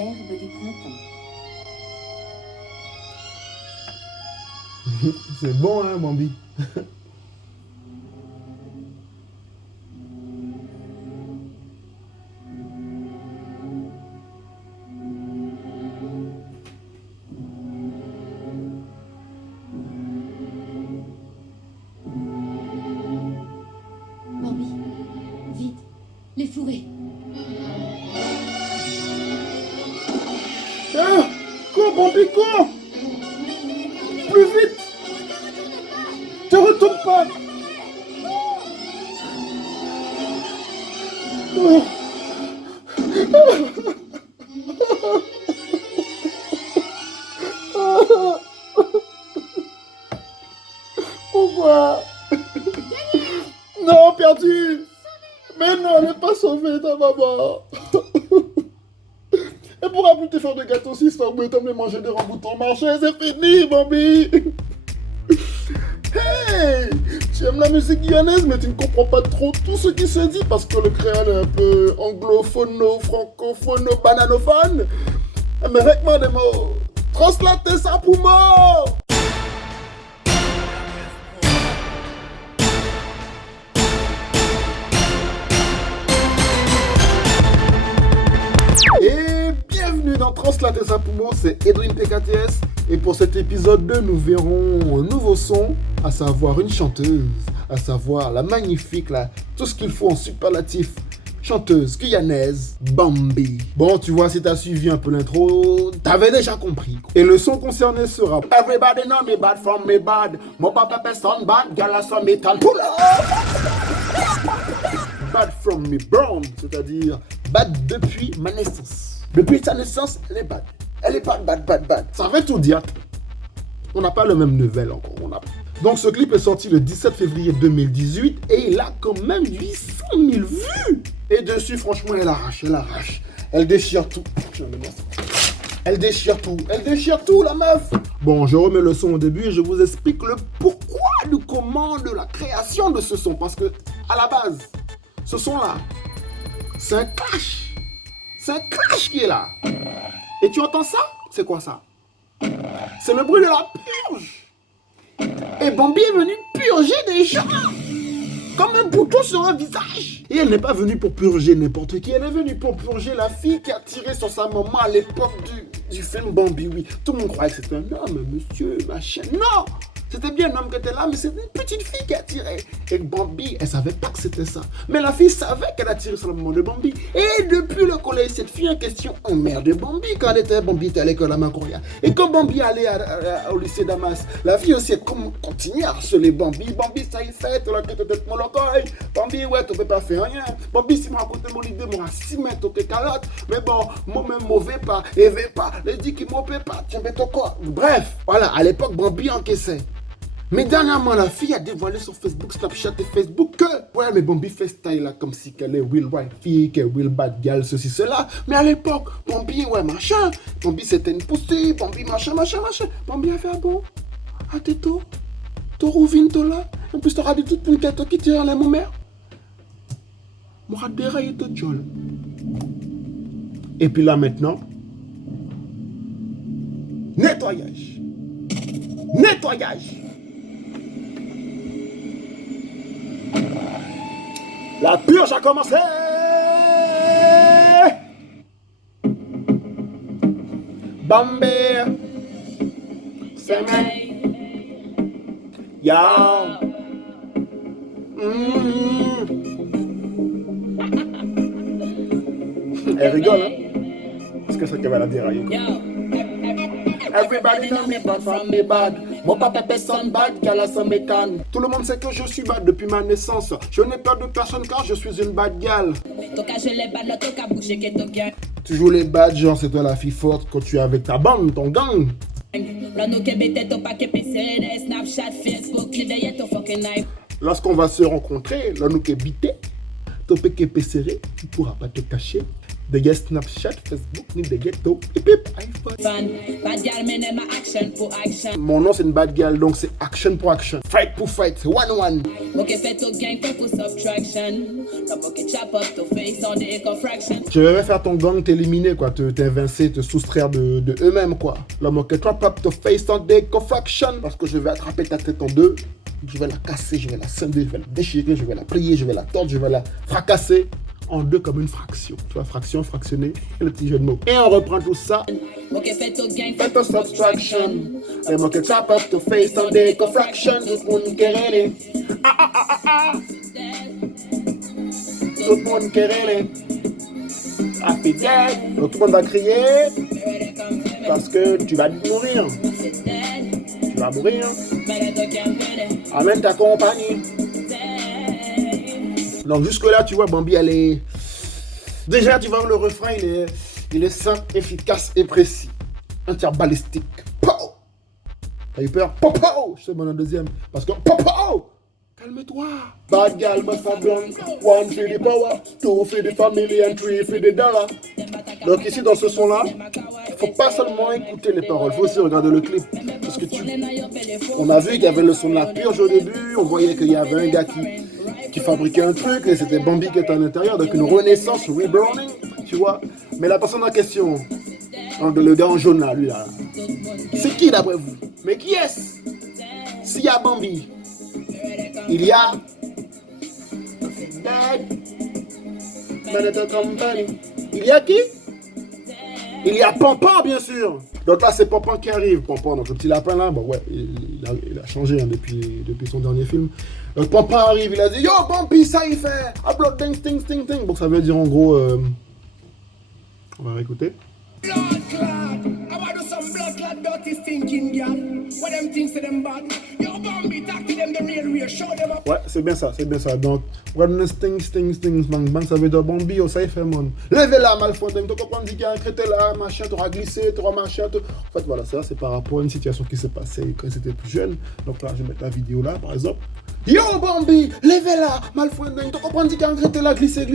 l'herbe du printemps. C'est bon, hein, Bambi? Bambi, vite, les fourrés. Ah! Cours, Bambi, cours! Plus vite! Te retourne pas! Oh. Pourquoi? Non, perdu! Mais non, elle n'est pas sauvée, ta maman! Elle pourra plus te faire de gâteau si c'est embêtant de manger des remboutons marchés, c'est fini, Bambi! Hey! Tu aimes la musique guyanaise, mais tu ne comprends pas trop tout ce qui se dit parce que le créole est un peu anglophone, francophone, bananophone. Mais avec-moi des mots. Translate ça pour moi! Et bienvenue dans Translater ça pour moi, c'est Edwin PKTS. Et pour cet épisode 2, nous verrons un nouveau son, à savoir une chanteuse, à savoir la magnifique, tout ce qu'il faut en superlatif, chanteuse guyanaise, Bambi. Bon, tu vois, si t'as suivi un peu l'intro, t'avais déjà compris. Et le son concerné sera Everybody know me bad from me bad, mon papa personne bad, gala son me tan. Bad from me brown, c'est-à-dire bad depuis ma naissance. Depuis sa naissance, elle est bad. Elle est bad. Ça veut tout dire. On n'a pas le même level encore. Donc ce clip est sorti le 17 février 2018 et il a quand même 800 000 vues. Et dessus, franchement, elle arrache. Elle déchire tout. Elle déchire tout, la meuf. Bon, je remets le son au début et je vous explique le pourquoi du comment de la création de ce son. Parce que, à la base, ce son-là, c'est un clash. C'est un clash qui est là. Et tu entends ça? C'est quoi ça? C'est le bruit de la purge. Et Bambi est venu purger des gens. Comme un bouton sur un visage. Et elle n'est pas venue pour purger n'importe qui. Elle est venue pour purger la fille qui a tiré sur sa maman à l'époque du film Bambi. Oui, tout le monde croyait que c'était un homme, monsieur, machin. Non! C'était bien un homme qui était là, mais c'est une petite fille qui a tiré. Et Bambi, elle savait pas que c'était ça. Mais la fille savait qu'elle a tiré sur la maman de Bambi. Et depuis le collège, cette fille en question emmerdait Bambi quand elle était Bambi était à l'école à Macoria. Et quand Bambi allait au lycée Damas, la fille aussi continuait à harceler Bambi. Bambi, ça il fait, tu l'as tête mon locoy. Bambi, ouais, tu peux pas faire rien. Bambi, si m'a raconté mon idée, moi, 6 mètres, ok, calotte. Mais bon, moi-même, mauvais pas, éveille pas. Les dit qu'il m'en paie pas, tiens, mais ton corps. Bref, voilà, à l'époque, Bambi encaissait. Mais dernièrement, la fille a dévoilé sur Facebook, Snapchat et Facebook que ouais, mais Bambi fait style là, comme si qu'elle est real white fille, qu'elle est real bad girl, ceci, cela. Mais à l'époque, Bambi, ouais, machin. Bambi, c'était une poussée. Bambi, machin. Bambi a fait bon. Ah, t'es tôt. T'as rouvine, toi là. En plus, t'auras dit toute une quête qui tire à la mère. M'aura déraillé tout jol. Et puis là, maintenant, nettoyage. La purge a commencé. Bambi, c'est yo. Elle rigole, hein? Parce que c'est qu'elle va la dérailler. Everybody know me bad from me bad. Mon papa personne bad, gala sans mécane. Tout le monde sait que je suis bad depuis ma naissance. Je n'ai peur de personne car je suis une bad gal. Tu joues les bad, genre c'est toi la fille forte quand tu es avec ta bande, ton gang. Lorsqu'on va se rencontrer, là nous qui bité, ton péké serré, tu pourras pas te cacher They get Snapchat, Facebook, ni they get to iPhone. Bad girl, me name action pour action. Mon nom c'est une bad girl, donc c'est action pour action. Fight pour fight, c'est one. Ok, fait to gang, fait pour subtraction. Top ok, chop up to face on the eco fraction. Je vais faire ton gang t'éliminer, quoi, t'évincer, te soustraire de eux-mêmes, quoi. L'homme ok, chop up to face on the fraction. Parce que je vais attraper ta tête en deux, je vais la casser, je vais la scinder, je vais la déchirer, je vais la plier, je vais la tordre, je vais la fracasser en deux comme une fraction. Tu vois, fraction, fractionner, le petit jeu de mots. Et on reprend tout ça. Ok, fait to gang, Fait to subtraction. Les mots que chop up to face on the fraction. Tout le monde querelle. Tout le monde querelle. Happy dead. Donc tout le monde va crier. Parce que tu vas mourir. Tu vas mourir. Amène ta compagnie. Donc jusque-là, tu vois, Bambi, elle est... Déjà, tu vois, le refrain, il est simple, efficace et précis. Interbalistique. Pow! T'as eu peur? Pow! Je sais mon deuxième. Parce que... Pow! Calme-toi. Bad girl must have done. One for the power, two for the family and three for the dollar. Donc ici, dans ce son-là, il ne faut pas seulement écouter les paroles, il faut aussi regarder le clip. Parce que on a vu qu'il y avait le son de la purge au début, on voyait qu'il y avait un gars qui fabriquait un truc, et c'était Bambi qui était à l'intérieur, donc une renaissance, rebranding, tu vois. Mais la personne en question, le gars en jaune là, lui là, c'est qui d'après vous? Mais qui est-ce? S'il y a Bambi, il y a il y a qui? Il y a Pampan, bien sûr. Donc là, c'est Pampan qui arrive. Pampan, donc le petit lapin là, bon ouais, il a changé hein, depuis son dernier film. Donc Pampan arrive, il a dit yo Bambi, ça il fait upload ding sting sting sting. Donc ça veut dire en gros, on va réécouter. Blood clot, I want to do some blood clot dirty stinking girl. What them things to them bad? Yo Bambi, talk to them the real way, show them up. Ouais, c'est bien ça, c'est bien ça. Donc, when sting sting sting bang bang, ça veut dire Bambi, oh, ça y fait mon. Levez-la, malfontaine, tu comprends qu'il y a un crété là, machin, tu auras glissé, tu auras machin. En fait, voilà, ça c'est par rapport à une situation qui s'est passée quand c'était plus jeune. Donc là, je vais mettre la vidéo là, par exemple. Yo Bambi, levez-la, malfontaine, tu comprends qu'il y a un crété là, glissé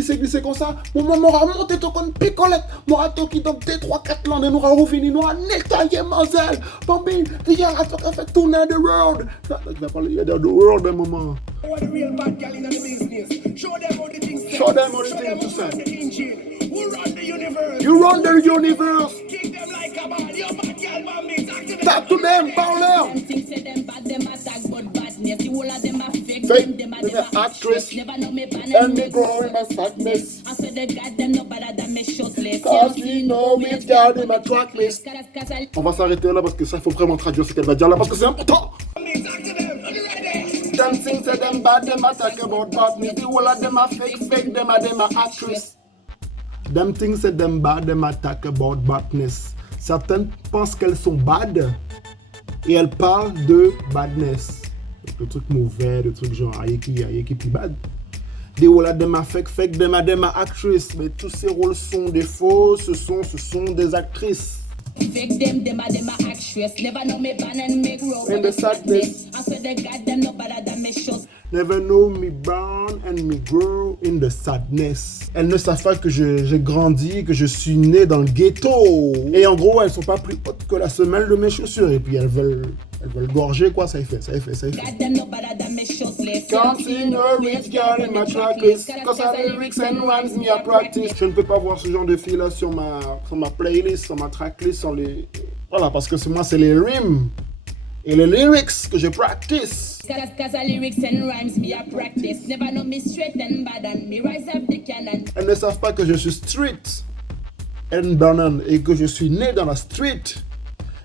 comme ça. Mon maman aura monté ton con picolette, m'aura toqué dans 2-3-4 landes, nous aura fini, nous aura nettoyé mazel. Bambi, viens à toi, fait tourner the world. Il va parler de the world un moment. What the real bad girl in the business? Show them how the things. Show them how the things to say. The engine. Who run the universe? You run the universe. Kick them like a ball. Yo bad girl, Bambi, talk to them. Talk to them, parleur. them things say them bad, them attack, but badness. The whole of them are fake, Fake, them them a actress. Never know me ban And me grow in my fatness. I said they got them no better than me shirtless. Cause we know which girl in my track list. Cause I On va s'arrêter là parce que ça, il faut vraiment traduire ce qu'elle va dire là parce que c'est important. Bambi, talk to them. Are you ready? Them things say them bad, them attack about badness. The whole of them are fake, them a actress. Them things say them bad, them attack about badness. Certaines pensent qu'elles sont bad et elles parlent de badness. Le truc mauvais, le truc genre aïe qui plus bad. The whole of them are fake, them a actress. Mais tous ces rôles sont des faux, ce sont des actrices. fake them a actress. Never know me ban and me grow. In the sadness. I said they got them no better than me shirtless. Never know me born and me grow in the sadness. Elles ne savent pas que j'ai grandi, que je suis né dans le ghetto. Et en gros, elles sont pas plus hautes que la semelle de mes chaussures. Et puis elles veulent gorger quoi, ça y fait. Got them no better than me shirtless. Can't see no rich girl in my tracklist. Cause I lyrics and rhymes me a practice. Je ne peux pas voir ce genre de filles là sur ma playlist, sur ma tracklist, sur les... Voilà, parce que moi c'est les rimes et les lyrics que je practice. Cause I lyrics and rhymes me a practice. Never know me straight and bad and me rise up the cannon. Elles ne savent pas que je suis street and banana et que je suis né dans la street.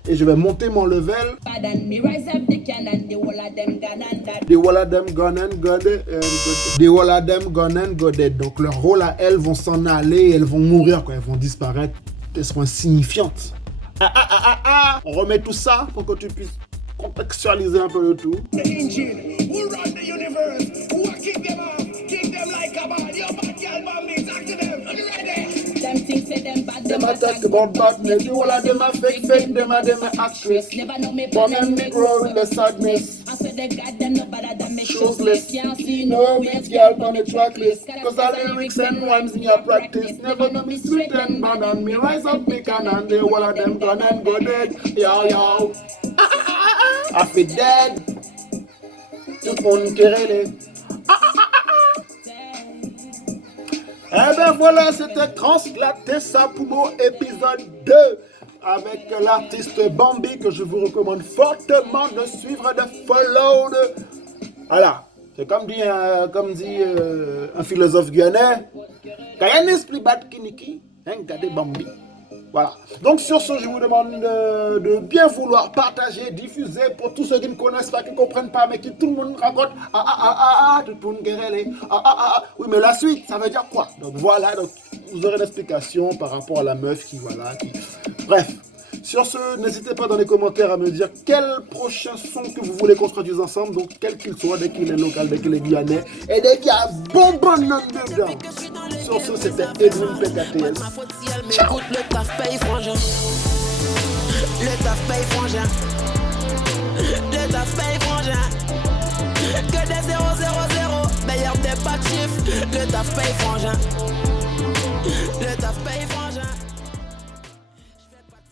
Et je vais monter mon level. Bad and me rise up the cannon. The whole of them gone and that. The whole of them gone and go dead. The whole of them gone and go dead. Donc leur rôle à elles vont s'en aller, elles vont mourir, quoi. Elles vont disparaître, elles seront insignifiantes. On remet tout ça pour que tu puisses contextualiser un peu le tout. The engine. Who run the universe? Who kick them off? Kick them like a ball. Yo bad girl, Bambi, talk to them. Are you ready? Them things say them bad, Them attack about badness. The whole of them are fake, them a actress. Never know me Born and me grow in the sadness. I said they got them no better than me choiceless. No beats, girl, on the track list. Cause all lyrics and rhymes me a practice. Never know me sweet and bad and me rise up me can and the whole of them gone and go dead. Yo, yo. I feel dead. Tout le monde querelle. Eh ben voilà, c'était Translaté Sapumo épisode 2 avec l'artiste Bambi que je vous recommande fortement de suivre, de follow. Voilà, c'est comme dit un philosophe guyanais, quand il y a un esprit bad kiniki, regardez Bambi. Voilà. Donc sur ce, je vous demande de bien vouloir partager, diffuser pour tous ceux qui ne connaissent pas, qui ne comprennent pas, mais qui tout le monde raconte. Tout le monde guérille. Oui, mais la suite, ça veut dire quoi? Donc voilà, donc vous aurez l'explication par rapport à la meuf qui, voilà, qui... Bref. Sur ce, n'hésitez pas dans les commentaires à me dire quel prochain son que vous voulez qu'on se produise ensemble, donc quel qu'il soit, dès qu'il est local, dès qu'il est guyanais, et dès qu'il y a bonbon dedans. Sur ce, c'était Edwin PKTS. Ciao. Le taf paye frangin. Le taf paye frangin. Le taf paye frangin. Que des 0, 0, 0. Meilleur des pas de chiffres. Le taf paye frangin.